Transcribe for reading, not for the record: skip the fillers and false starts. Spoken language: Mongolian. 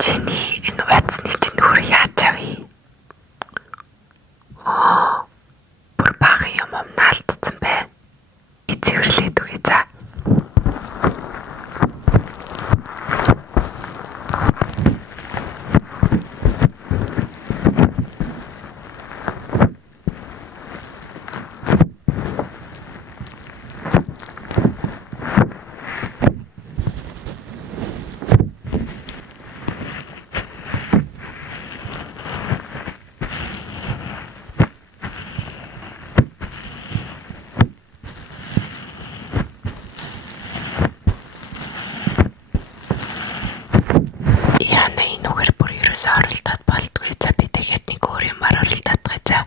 Чиний энэ уцны чинь нүүр яаж авъя? Оо, бүр бага юм наалтсан байна. Цэвэрлээд үгүй за. Яна энэ үгээр бүр ерөөсөө оролдоод болдгүй. За би тэгээд нэг өөр юмар оролдоод гай за.